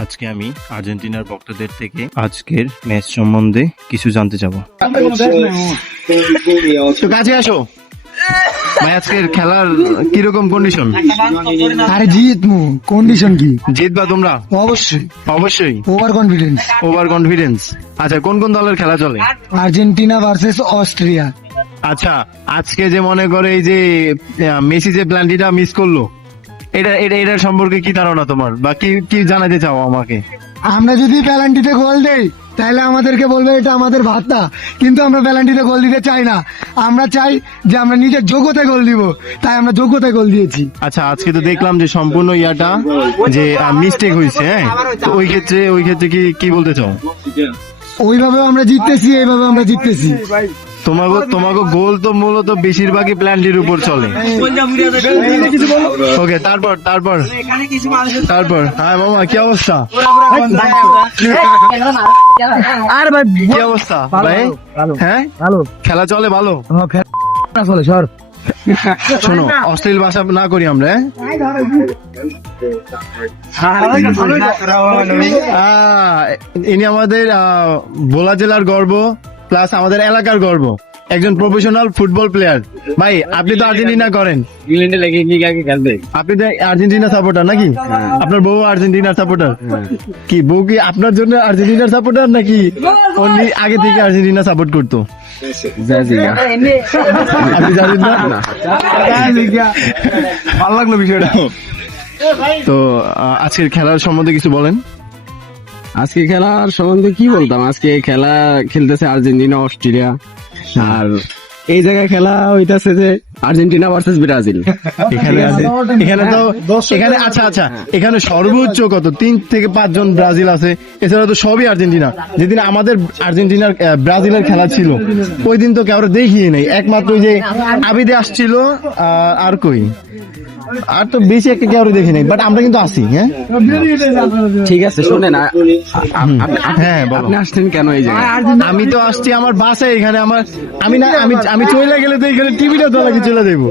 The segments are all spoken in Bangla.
আজকে আমি আর্জেন্টিনার ভক্তদের থেকে আজকের ম্যাচ সম্বন্ধে কিছু জানতে চাবো। তো কাছে আসো ভাই, আজকের খেলার কিরকম কন্ডিশন? আরে জিতমু, কন্ডিশন কি? জিতবা তোমরা? অবশ্যই অবশ্যই। Over confidence. Over confidence. আচ্ছা, কোন কোন দলের খেলা চলে? Argentina versus Austria. আচ্ছা, আজকে যে মনে করে এই যে মেসি যে প্ল্যানটিটা মিস করলো, এটার সম্পর্কে কি ধারণা তোমার, বা কি কি জানাতে চাও আমাকে? আমরা যদি পেনাল্টিতে গোল দেই তাহলে আমাদেরকে বলবে এটা আমাদের ভাতা, কিন্তু আমরা পেনাল্টিতে গোল দিতে চাই না। আমরা চাই যে আমরা নিজের যোগ্যতায় গোল দিব, তাই আমরা যোগ্যতায় গোল দিয়েছি। আচ্ছা, আজকে তো দেখলাম যে সম্পূর্ণ ইয়াটা যে মিস্টেক হয়েছে, হ্যাঁ, তো ওই ক্ষেত্রে কি কি বলতে চাও? ওইভাবেও আমরা জিততেছি, এইভাবে আমরা জিততেছি। তোমাকে গোল তো মূলত বেশিরভাগই প্ল্যানটির উপর চলে। ওকে, তারপর হ্যাঁ মামা, কি অবস্থা? আর ভাই কি অবস্থা ভাই? হ্যাঁ, ভালো খেলা চলে ভালো? চলে সর। শোনো, অশ্লীল ভাষা না করি আমরা, ইনি আমাদের ভোলা জেলার গর্ব, প্লাস আমাদের এলাকার গর্ব, একজন প্রফেশনাল ফুটবল প্লেয়ার। ভাই, আপনি তো আর্জেন্টিনা করেন, ইংল্যান্ডে লেগে কি কাকে খেলবে? আপনি তো আর্জেন্টিনা সাপোর্টার নাকি? আপনার বউ আর্জেন্টিনার সাপোর্টার? কি বউ কি আপনার জন্য আর্জেন্টিনার সাপোর্টার, নাকি অনলি আগে থেকে আর্জেন্টিনা সাপোর্ট করতো? আপনি জানেন না? ভালো লাগলো বিষয়টা। তো আজকের খেলার সম্বন্ধে কিছু বলেন। আজকে খেলার সম্বন্ধে কি বলতাম, আজকে খেলা খেলতেছে আর্জেন্টিনা অস্ট্রেলিয়া, আর এই জায়গায় খেলা হইতাছে যে আর্জেন্টিনা ভার্সেস ব্রাজিল। এখানে আচ্ছা, এখানে সর্বোচ্চ কত 3 থেকে 5 জন ব্রাজিল আছে, এছাড়া তো সবই আর্জেন্টিনা। যেদিন আমাদের আর্জেন্টিনার ব্রাজিলের খেলা ছিল ওই দিন তো কাউরে দেখিয়ে নেই, একমাত্র ওই যে আবিদে আসছিল, আর কই, আর তো বেশি একটা কাউরে দেখি নেই, বাট আমরা কিন্তু আসি। হ্যাঁ ঠিক আছে, শোনেন, হ্যাঁ বলো। আপনি আসছেন কেন এই জায়গায়? আমি তো আসছি আমার বাসে, এখানে আমি চলে গেলে তো এখানে টিভিটা তো লাগে চলে দেবো।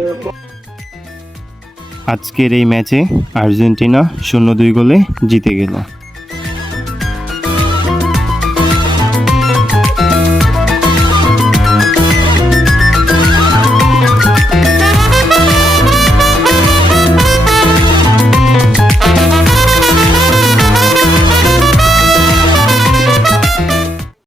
আজকের এই ম্যাচে আর্জেন্টিনা 0-2 গোলে জিতে গেল।